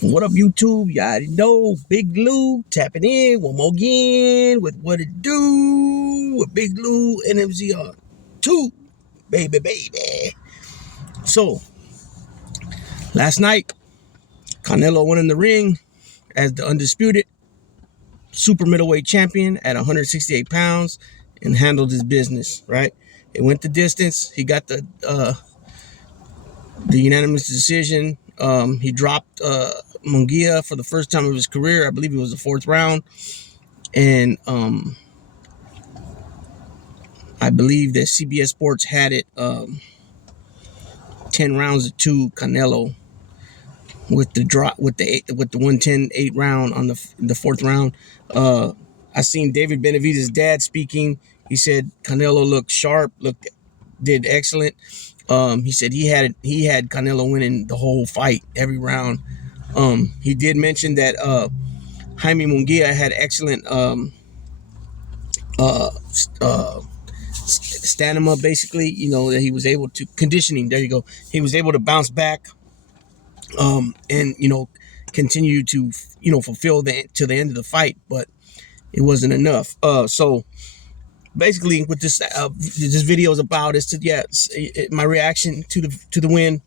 What up, YouTube? You already know, Big Lou tapping in one more again with what it do with Big Lou and MZR 2, baby. So, last night, Canelo went in the ring as the undisputed super middleweight champion at 168 pounds and handled his business, right? It went the distance. He got the unanimous decision. He dropped Munguia for the first time of his career. I believe it was the 4th round. And I believe that CBS Sports had it 10 rounds to 2 Canelo with the drop with the 110-8 round on the 4th round. I seen David Benavidez' dad speaking. He said Canelo looked sharp, did excellent. He said he had Canelo winning the whole fight, every round. He did mention that Jaime Munguia had excellent stamina, basically, that he was able to conditioning. There you go. He was able to bounce back, and continue to fulfill to the end of the fight, but it wasn't enough. So basically, what this video is about is my reaction to the win,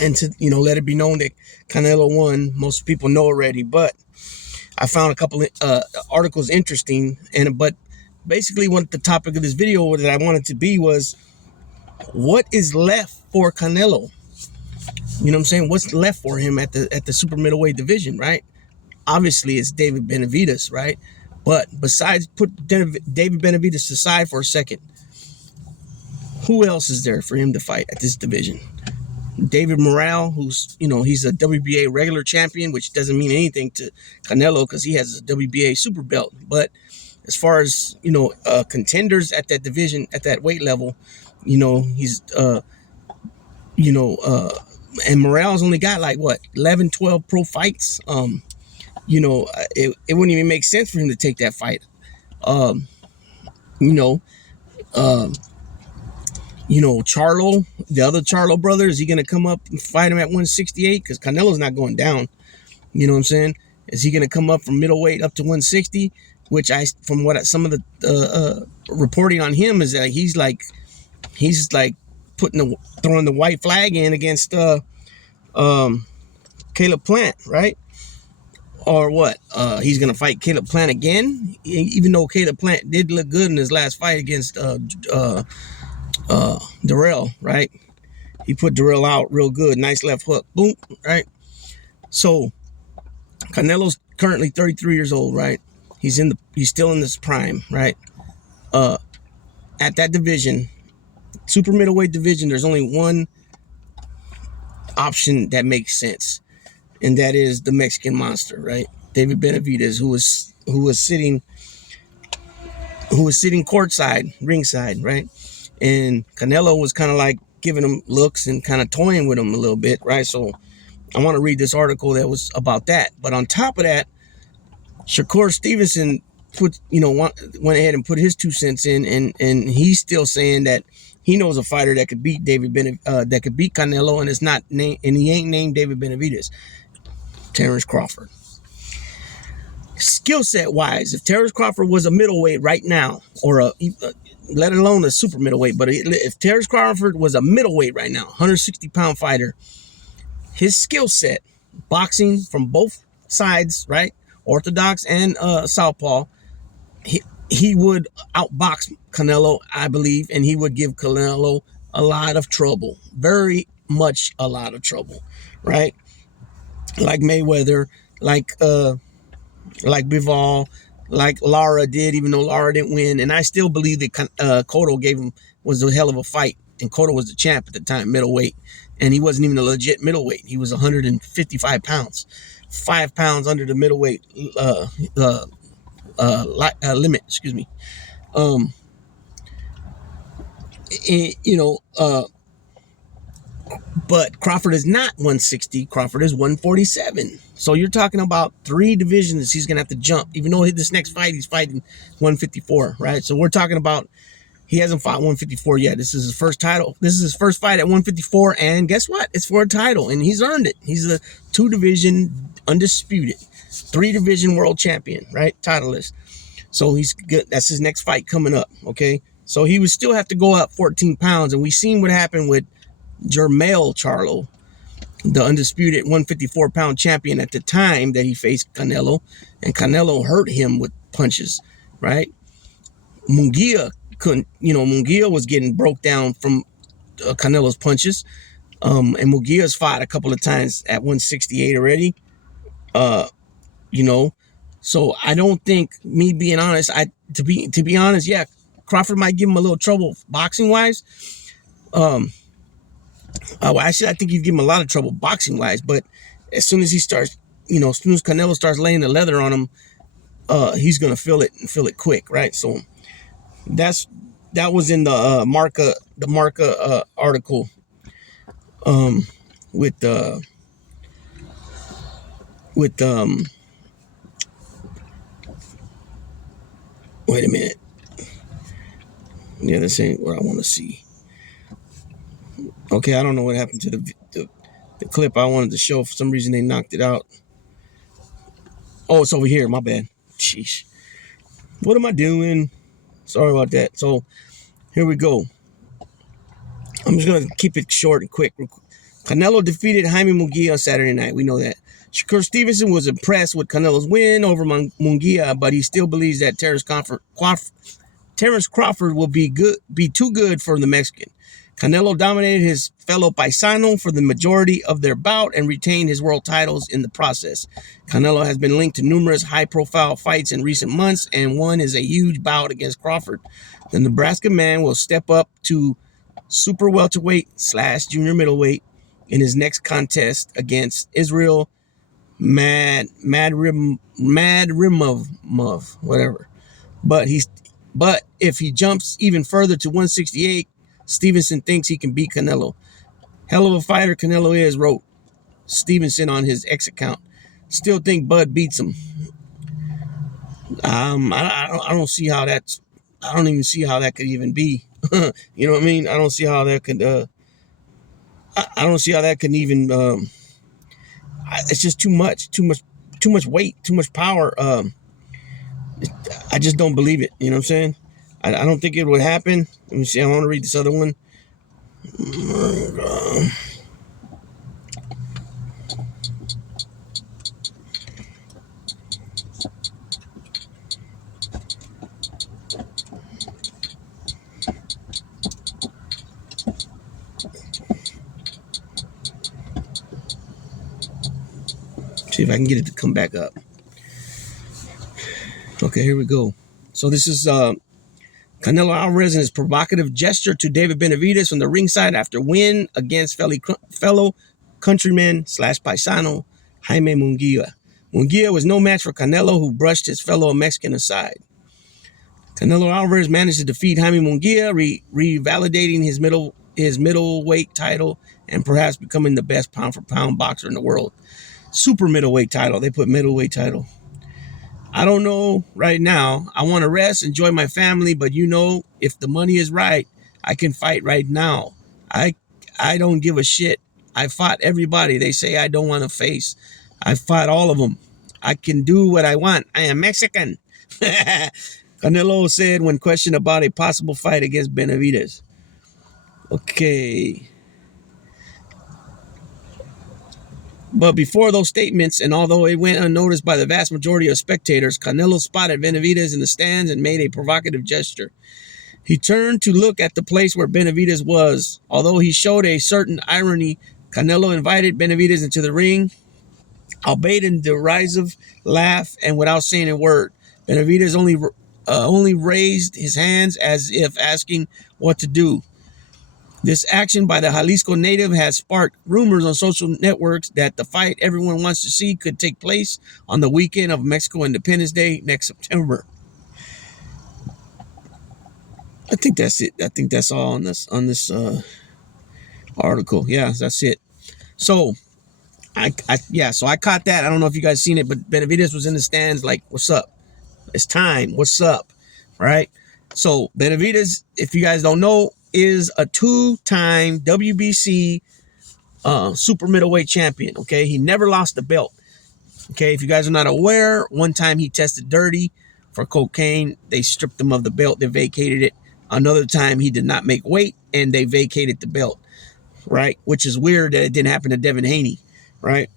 and to let it be known that Canelo won. Most people know already, but I found a couple of articles interesting, but basically, what the topic of this video that I wanted to be was, what is left for Canelo? You know what I'm saying? What's left for him at the super middleweight division, right? Obviously, it's David Benavidez, right? But besides, put David Benavidez aside for a second, who else is there for him to fight at this division? David Morrell, who's, he's a WBA regular champion, which doesn't mean anything to Canelo because he has a WBA super belt. But as far as, contenders at that division, at that weight level, he's, and Morrell's only got like, 11, 12 pro fights. It wouldn't even make sense for him to take that fight. Charlo, the other Charlo brother, is he going to come up and fight him at 168? Because Canelo's not going down. You know what I'm saying? Is he going to come up from middleweight up to 160? Which from what some of the reporting on him is that he's like throwing the white flag in against Caleb Plant, right? Or what? He's going to fight Caleb Plant again, even though Caleb Plant did look good in his last fight against Darrell, right? He put Darrell out real good. Nice left hook. Boom, right? So Canelo's currently 33 years old, right? He's still in this prime, right? At that division, super middleweight division, there's only one option that makes sense, and that is the Mexican monster, right? David Benavidez, who was sitting courtside, ringside, right? And Canelo was kind of like giving him looks and kind of toying with him a little bit, right? So I want to read this article that was about that. But on top of that, Shakur Stevenson went ahead and put his 2 cents in, and he's still saying that he knows a fighter that could beat that could beat Canelo, and he ain't named David Benavidez. Terrence Crawford. Skill set wise, if Terrence Crawford was a middleweight right now, or let alone a super middleweight, but if Terrence Crawford was a middleweight right now, 160-pound fighter, his skill set, boxing from both sides, right, orthodox and southpaw, he would outbox Canelo, I believe, and he would give Canelo a lot of trouble, very much a lot of trouble, right? Like Mayweather, like Bivol, like Lara did, even though Lara didn't win. And I still believe that Cotto was a hell of a fight, and Cotto was the champ at the time, middleweight, and he wasn't even a legit middleweight. He was 155 pounds, 5 pounds under the middleweight limit. Excuse me. But Crawford is not 160. Crawford is 147. So you're talking about 3 divisions he's going to have to jump, even though this next fight he's fighting 154, right? So we're talking about He hasn't fought 154 yet. This is his first title. This is his first fight at 154, and guess what? It's for a title, and he's earned it. He's a 2-division undisputed, 3-division world champion, right? Titleist. So he's good. That's his next fight coming up, okay? So he would still have to go up 14 pounds, and we seen what happened with Jermell Charlo, the undisputed 154-pound champion at the time that he faced Canelo, and Canelo hurt him with punches, right? Munguia couldn't, Munguia was getting broke down from Canelo's punches, and Munguia's fought a couple of times at 168 already, so I don't think, me being honest, to be honest, yeah, Crawford might give him a little trouble boxing wise. Actually, I think he'd give him a lot of trouble boxing wise, but as soon as he starts, as soon as Canelo starts laying the leather on him, he's gonna feel it and feel it quick, right? So that was in the Marca article with wait a minute. Yeah, this ain't what I want to see. Okay, I don't know what happened to the clip I wanted to show. For some reason, they knocked it out. Oh, it's over here. My bad. Sheesh. What am I doing? Sorry about that. So, here we go. I'm just going to keep it short and quick. Canelo defeated Jaime Munguia on Saturday night. We know that. Shakur Stevenson was impressed with Canelo's win over Munguia, but he still believes that Terrence Crawford will be too good for the Mexican. Canelo dominated his fellow paisano for the majority of their bout and retained his world titles in the process. Canelo has been linked to numerous high-profile fights in recent months, and one is a huge bout against Crawford. The Nebraska man will step up to super welterweight / junior middleweight in his next contest against Israel Madrimov, whatever. But if he jumps even further to 168, Stevenson thinks he can beat Canelo. Hell of a fighter Canelo is, wrote Stevenson on his X account. Still think Bud beats him. I don't see how that's. I don't even see how that could even be. You know what I mean? I don't see how that could. I don't see how that can even. It's just too much weight, too much power. I just don't believe it. You know what I'm saying? I don't think it would happen. Let me see. I want to read this other one. See if I can get it to come back up. Okay, here we go. So this is Canelo Alvarez and his provocative gesture to David Benavidez from the ringside after win against fellow countryman / paisano Jaime Munguia. Munguia was no match for Canelo, who brushed his fellow Mexican aside. Canelo Alvarez managed to defeat Jaime Munguia, revalidating his middleweight title and perhaps becoming the best pound-for-pound boxer in the world. Super middleweight title. They put middleweight title. I don't know right now. I want to rest, enjoy my family, but if the money is right, I can fight right now. I don't give a shit. I fought everybody they say I don't want to face. I fought all of them. I can do what I want. I am Mexican. Canelo said when questioned about a possible fight against Benavidez. Okay. But before those statements, and although it went unnoticed by the vast majority of spectators, Canelo spotted Benavidez in the stands and made a provocative gesture. He turned to look at the place where Benavidez was. Although he showed a certain irony, Canelo invited Benavidez into the ring, albeit in a derisive laugh and without saying a word. Benavidez only raised his hands as if asking what to do. This action by the Jalisco native has sparked rumors on social networks that the fight everyone wants to see could take place on the weekend of Mexico Independence Day next September. I think that's it. I think that's all on this article. Yeah, that's it. So I caught that. I don't know if you guys seen it, but Benavidez was in the stands like, "What's up? It's time. What's up?" Right? So Benavidez, if you guys don't know, is a 2-time WBC super middleweight champion. Okay, he never lost the belt. Okay, if you guys are not aware, one time he tested dirty for cocaine. They stripped him of the belt. They vacated it. Another time he did not make weight, and they vacated the belt. Right, which is weird that it didn't happen to Devin Haney. Right,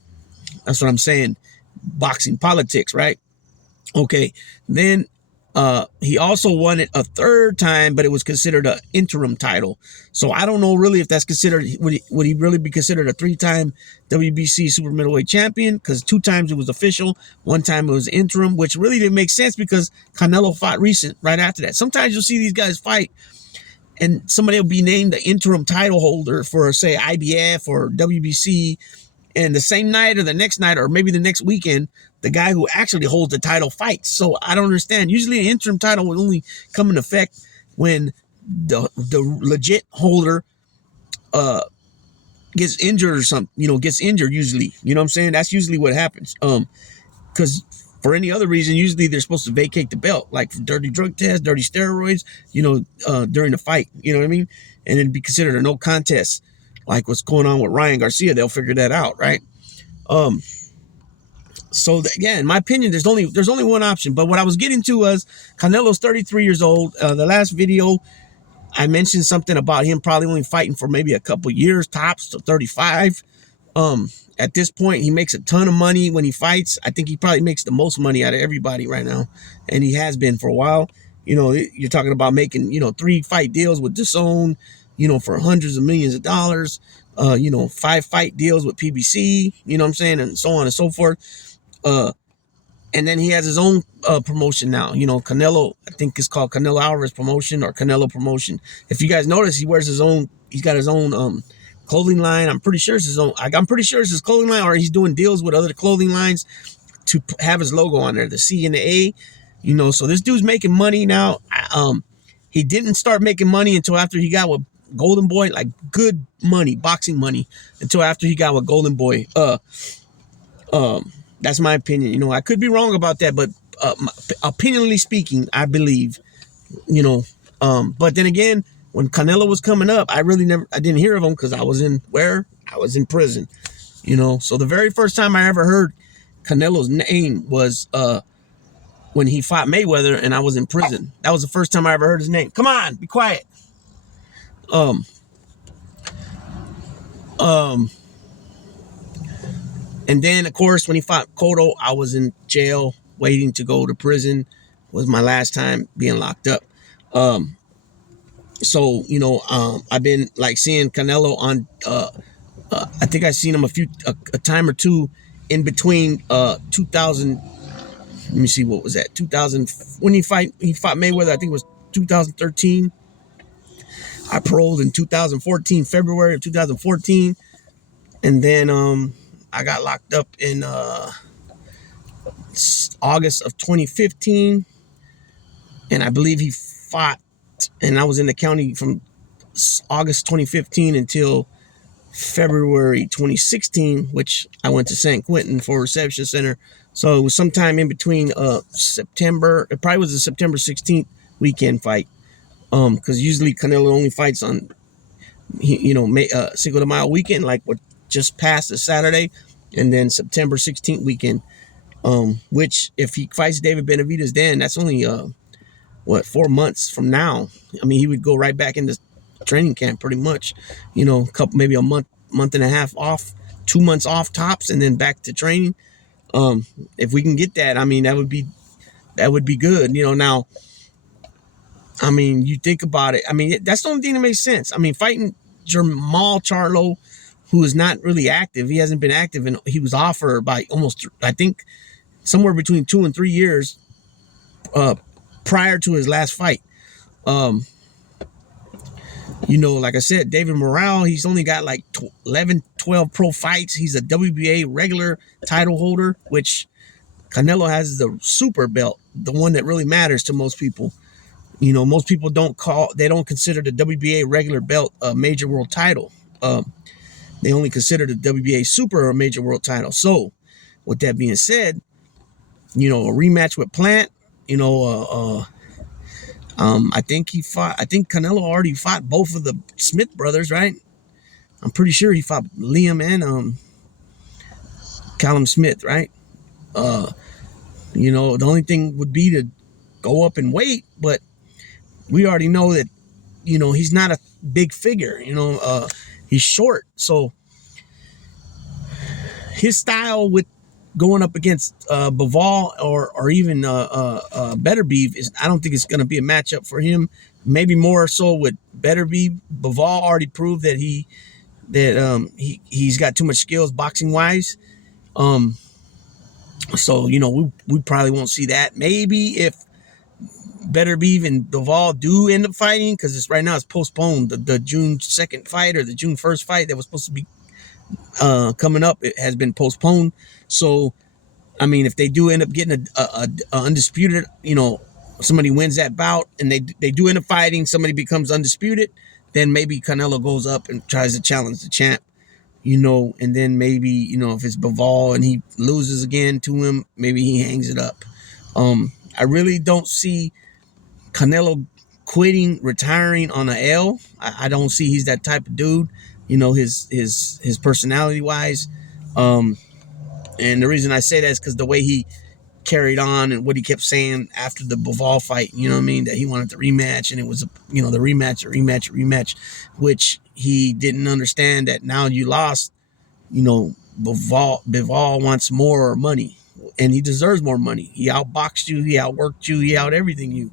that's what I'm saying. Boxing politics, right? Okay, then he also won it a 3rd time, but it was considered an interim title. So I don't know really if that's considered, would he really be considered a 3-time WBC super middleweight champion? Because 2 times it was official, 1 time it was interim, which really didn't make sense because Canelo fought recent right after that. Sometimes you'll see these guys fight and somebody will be named the interim title holder for, say, IBF or WBC, and the same night or the next night or maybe the next weekend, the guy who actually holds the title fights. So I don't understand. Usually an interim title would only come in effect when the legit holder gets injured or something, gets injured usually. You know what I'm saying? That's usually what happens. Because for any other reason, usually they're supposed to vacate the belt, like for dirty drug tests, dirty steroids, during the fight. You know what I mean? And it'd be considered a no contest. Like what's going on with Ryan Garcia, they'll figure that out, right? So again, in my opinion, there's only one option. But what I was getting to was Canelo's 33 years old. The last video, I mentioned something about him probably only fighting for maybe a couple years, tops to 35. At this point, he makes a ton of money when he fights. I think he probably makes the most money out of everybody right now, and he has been for a while. You're talking about making 3 fight deals with DAZN, for hundreds of millions of dollars, 5 fight deals with PBC, you know what I'm saying, and so on and so forth. And then he has his own promotion now. Canelo, I think it's called Canelo Alvarez Promotion or Canelo Promotion. If you guys notice, he's got his own clothing line. I'm pretty sure it's his own. I'm pretty sure it's his clothing line, or he's doing deals with other clothing lines to have his logo on there, the C and the A. So this dude's making money now. He didn't start making money until after he got with Golden Boy, like good money, boxing money, until after he got with Golden Boy. That's my opinion. I could be wrong about that, but opinionally speaking, I believe, but then again, when Canelo was coming up, I didn't hear of him because I was in prison, so the very first time I ever heard Canelo's name was when he fought Mayweather and I was in prison. That was the first time I ever heard his name. Come on, be quiet. And then, of course, when he fought Cotto, I was in jail waiting to go to prison. It was my last time being locked up. So, I've been like seeing Canelo on, I think I've seen him a time or two in between 2000. Let me see, what was that? 2000, when he fought Mayweather, I think it was 2013. I paroled in 2014, February of 2014. And then I got locked up in August of 2015. And I believe he fought, and I was in the county from August 2015 until February 2016, which I went to San Quentin for a reception center. So it was sometime in between September. It probably was the September 16th weekend fight. Because usually Canelo only fights on, Cinco de Mayo weekend, like what just passed a Saturday, and then September 16th weekend. Which if he fights David Benavidez, then that's only 4 months from now. I mean, he would go right back into training camp pretty much. Maybe a month and a half off, 2 months off tops, and then back to training. If we can get that, I mean, that would be good. Now, I mean, you think about it. I mean, that's the only thing that makes sense. I mean, fighting Jermall Charlo, who is not really active. He hasn't been active, and he was off for by almost, I think, somewhere between 2 and 3 years prior to his last fight. Like I said, David Morale, he's only got like 11, 12 pro fights. He's a WBA regular title holder, which Canelo has the super belt, the one that really matters to most people. Most people don't consider the WBA regular belt a major world title. They only consider the WBA super a major world title. So with that being said, a rematch with Plant, I think Canelo already fought both of the Smith brothers, right? I'm pretty sure he fought Liam and Callum Smith, right? The only thing would be to go up in weight, but we already know that, he's not a big figure, he's short. So his style with going up against Bivol or even Beterbiev I don't think it's going to be a matchup for him. Maybe more so with Beterbiev. Bivol already proved that he's got too much skills boxing wise. So we probably won't see that. Maybe if Beterbiev and Bivol do end up fighting, because right now it's postponed. The June 2nd fight or the June 1st fight that was supposed to be coming up, it has been postponed. So I mean, if they do end up getting a undisputed, somebody wins that bout and they do end up fighting, somebody becomes undisputed, then maybe Canelo goes up and tries to challenge the champ, and then maybe, if it's Bivol and he loses again to him, maybe he hangs it up. I really don't see Canelo retiring on a L. I don't see he's that type of dude, his personality wise. And the reason I say that is because the way he carried on and what he kept saying after the Bivol fight, that he wanted the rematch, and it was, the rematch, which he didn't understand that now you lost, Bivol wants more money, and he deserves more money. He outboxed you, he outworked you, he out everything you,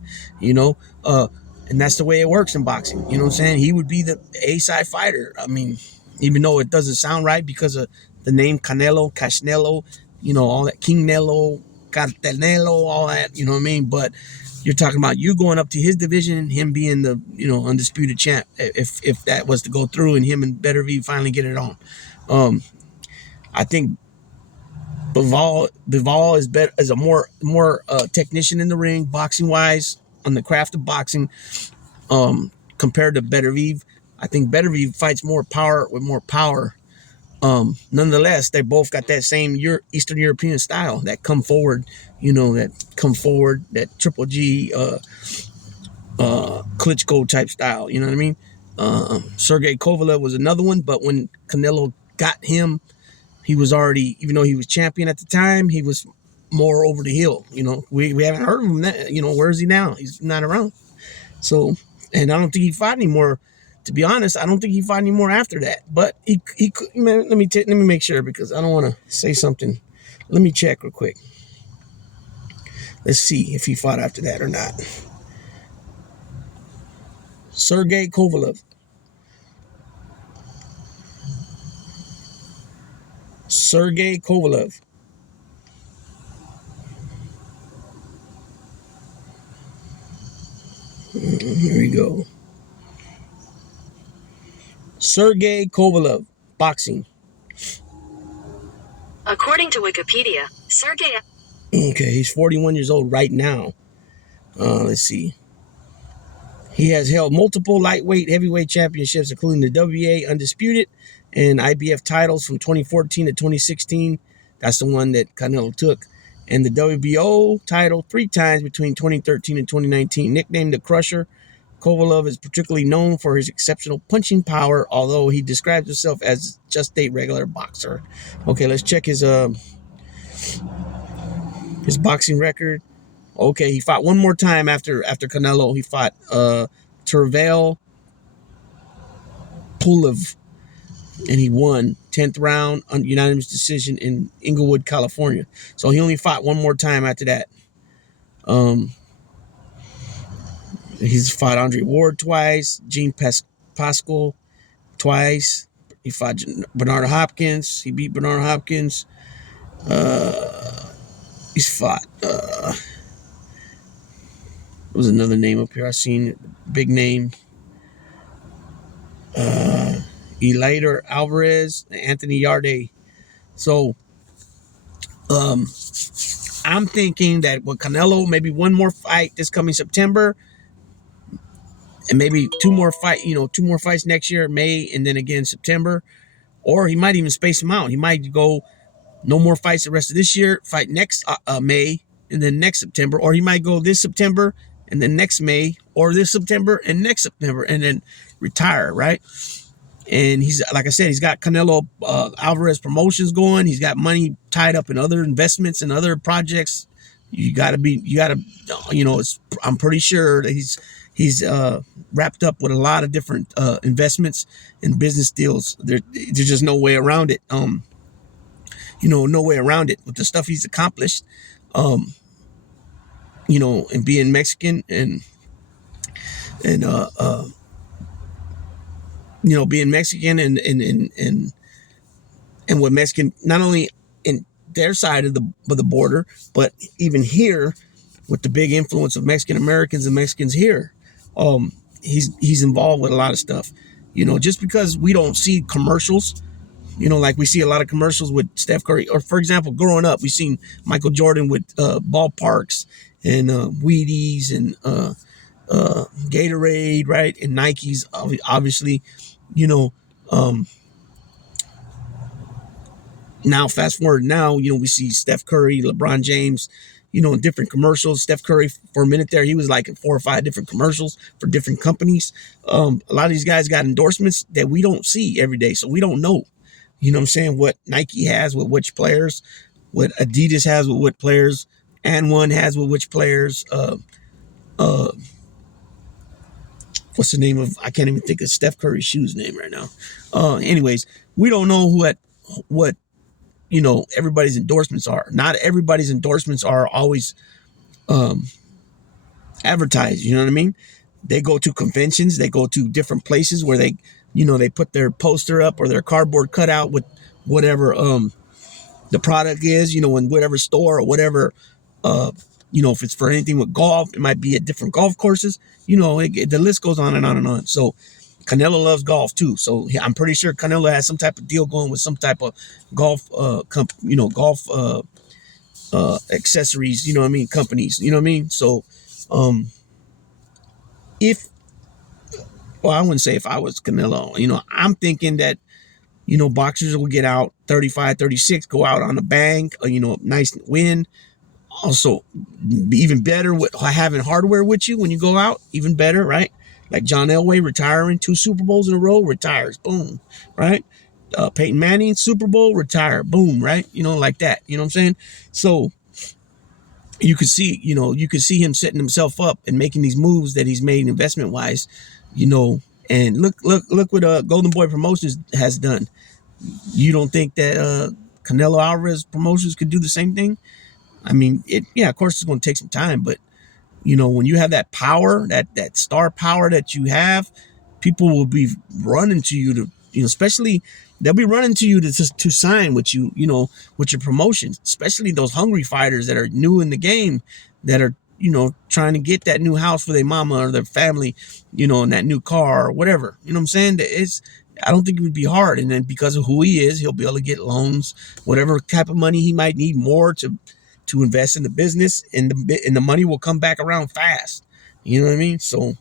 and that's the way it works in boxing. You know what I'm saying? He would be the A-side fighter. I mean, even though it doesn't sound right because of the name Canelo, Cashnelo, all that, King Nelo, Cartelnelo, all that, you know what I mean? But you're talking about you going up to his division, him being the, undisputed champ, if that was to go through and him and Beterbiev finally get it on. I think Bivol is better as a more technician in the ring, boxing wise, on the craft of boxing, compared to Beterbiev. I think Beterbiev fights more power with more power. Nonetheless, they both got that same Eastern European style, that come forward, that Triple G, Klitschko type style. You know what I mean? Sergey Kovalev was another one, but when Canelo got him, he was already, even though he was champion at the time, he was more over the hill. We haven't heard of him. Where is he now? He's not around. So, and I don't think he fought anymore. To be honest, I don't think he fought anymore after that. But he could. Man, let me make sure, because I don't want to say something. Let me check real quick. Let's see if he fought after that or not. Sergey Kovalev. Sergey Kovalev. Here we go. Sergey Kovalev, boxing. According to Wikipedia, Sergey... Okay, he's 41 years old right now. Let's see. He has held multiple lightweight, heavyweight championships, including the WBA Undisputed and IBF titles from 2014 to 2016. That's the one that Canelo took. And the WBO title 3 times between 2013 and 2019. Nicknamed the Crusher, Kovalev is particularly known for his exceptional punching power, although he describes himself as just a regular boxer. Okay, let's check his boxing record. Okay, he fought one more time after Canelo. He fought Tervel Pulev, and he won 10th round unanimous decision in Inglewood, California. So he only fought one more time after that. He's fought Andre Ward twice, Gene Pascal twice. He fought Bernard Hopkins. He beat Bernard Hopkins. He's fought... there was another name up here I seen, big name. Eleider Alvarez, Anthony Yarde. So, I'm thinking that with Canelo, maybe one more fight this coming September, and maybe two more fights next year, May, and then again September. Or he might even space them out. He might go no more fights the rest of this year, fight next May, and then next September. Or he might go this September and then next May, or this September and next September, and then retire, right? And he's, like I said, he's got Canelo Alvarez promotions going. He's got money tied up in other investments and other projects. I'm pretty sure that he's wrapped up with a lot of different investments and business deals. There's just no way around it. No way around it with the stuff he's accomplished. And being Mexican and being Mexican and what Mexican, not only in their side of the border, but even here with the big influence of Mexican Americans and Mexicans here. He's involved with a lot of stuff. Just because we don't see commercials, like we see a lot of commercials with Steph Curry, or for example, growing up, we've seen Michael Jordan with ballparks and Wheaties and Gatorade, right? And Nikes, obviously, now fast forward now, we see Steph Curry, LeBron James, in different commercials. Steph Curry, for a minute there, he was like in 4 or 5 different commercials for different companies. A lot of these guys got endorsements that we don't see every day, so we don't know, what I'm saying, what Nike has with which players, what Adidas has with what players, and one has with which players. What's the name of, I can't even think of Steph Curry's shoes name right now. Anyways, we don't know what everybody's endorsements are. Not everybody's endorsements are always advertised. You know what I mean? They go to conventions, they go to different places where they put their poster up or their cardboard cutout with whatever the product is, in whatever store or whatever. If it's for anything with golf, it might be at different golf courses. The list goes on and on and on. So Canelo loves golf too. So I'm pretty sure Canelo has some type of deal going with some type of golf, golf accessories, companies, So, I wouldn't say if I was Canelo, I'm thinking that, boxers will get out 35, 36, go out on a bang, nice win. Also, even better with having hardware with you when you go out, even better, right? Like John Elway retiring 2 Super Bowls in a row, retires, boom, right? Peyton Manning, Super Bowl, retire, boom, right? Like that, you know what I'm saying? So you could see him setting himself up and making these moves that he's made investment wise, and look what Golden Boy Promotions has done. You don't think that Canelo Alvarez Promotions could do the same thing? I mean, of course it's going to take some time, but when you have that power, that star power that you have, people will be running to you to, especially they'll be running to you to sign with you, with your promotions, especially those hungry fighters that are new in the game, that are, trying to get that new house for their mama or their family, and that new car or whatever, what I'm saying? I don't think it would be hard. And then because of who he is, he'll be able to get loans, whatever type of money he might need more to invest in the business, and the money will come back around fast. You know what I mean? So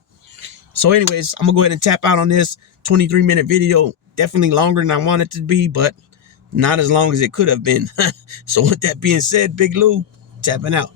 anyways, I'm gonna go ahead and tap out on this 23-minute video. Definitely longer than I want it to be, but not as long as it could have been. So with that being said, Big Lou tapping out.